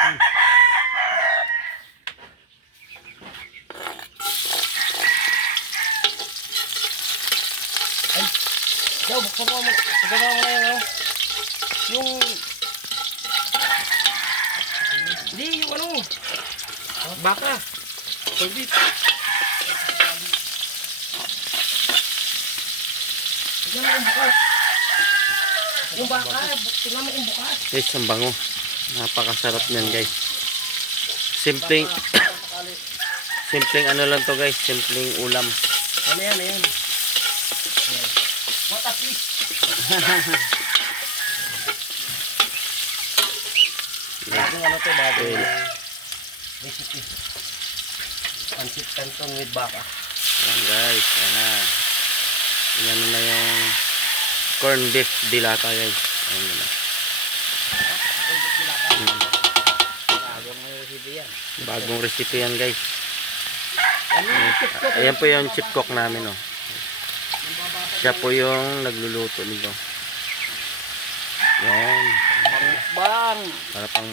Ay, daw, buksan mo mo. Pagkama mo na yung yung... Hindi, yung ano. Baka. Pagdit. Tignan mo kung bukas. Yung baka, tignan mo kung bukas. Guys, ang bango. Napakasarap niyan guys. Simpleng simpleng ano lang to guys, simpleng ulam. Ano yan, ayan. What a fish. Bagong ano to, bagong recipe. Pancit canton with baka. Yan guys, yan na. Yan na yung corn beef dilata guys. Ayan na. Bagong recipe yan. Bagong recipe yan guys. Ano yung chip cook? Ayan po yung chip cook namin oh. Siya po yung nagluluto nito. Yan. Bang! Para pang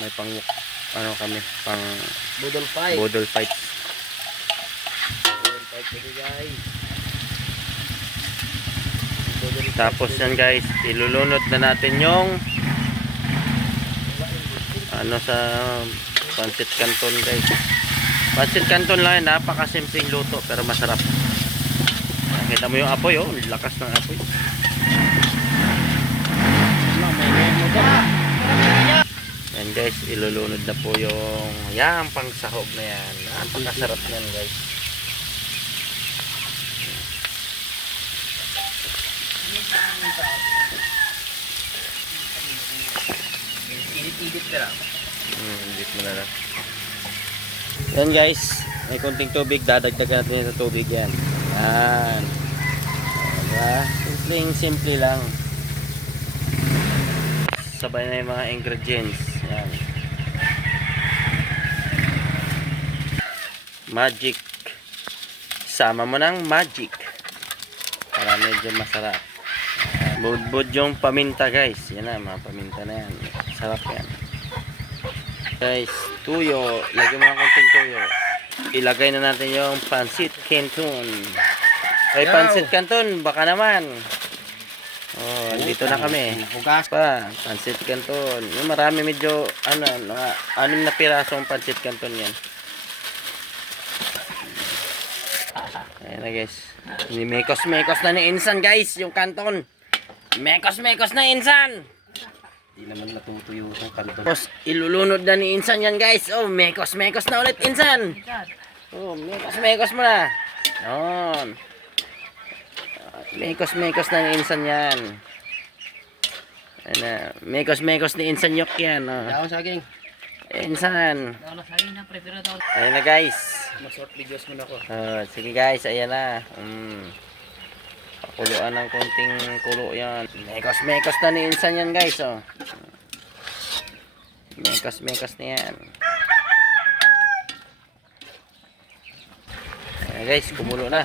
may pang ano kami, pang Budol fight. bodol fight. Budol fight dito guys. Budol fight Tapos dito. yan guys, ilulunod na natin yung ano sa pancit canton guys. Pancit canton lang yan, napakasimpleng luto pero masarap. Nakita mo yung apoy oh, lakas ng apoy. Yan guys, ilulunod na po yung yan pang sahog na yan. Napakasarap yan guys. Edit ka lang. Hindi mo na lang. Yan guys, may konting tubig, dadagdagan natin sa tubig yan. Yan. Diba? Simple lang. Sabay na yung mga ingredients. Yan. Magic. Sama mo ng magic. Para medyo masarap. Budbud yung paminta guys. Yan na, mga paminta na yan. Sarap yan. Guys, tuyo. Lagyan mo ng konting tuyo. Ilagay na natin yung pancit canton. Ay, pancit canton, baka naman. Oh, dito na kami. Hugas. Pa, pancit canton. Yung marami medyo, ano, mga 6 na pirasong pancit canton yan. Ayan na guys. Mekos-mekos na ni Insan guys, yung canton. Mekos-mekos na Insan. Hindi naman natutuyo yung kanton. Tapos, ilulunod na ni Insan yan guys. Oh, mekos-mekos na ulit Insan. Oh, mekos-mekos mo na. Yun. Mekos-mekos na ni Insan yan. Ayan na. Mekos-mekos ni Insan yok yan. Oh. Daon saging. Insan. Daw na saging na prepare daw. Ayan na guys. Mas-short videos mo na ako. Sige guys, ayan na. Pakuluan ng konting kulo yan. Mekos-mekos na ni Insan yan guys. Oh. Mekos-mekos na yan. Ayan guys, kumulo na.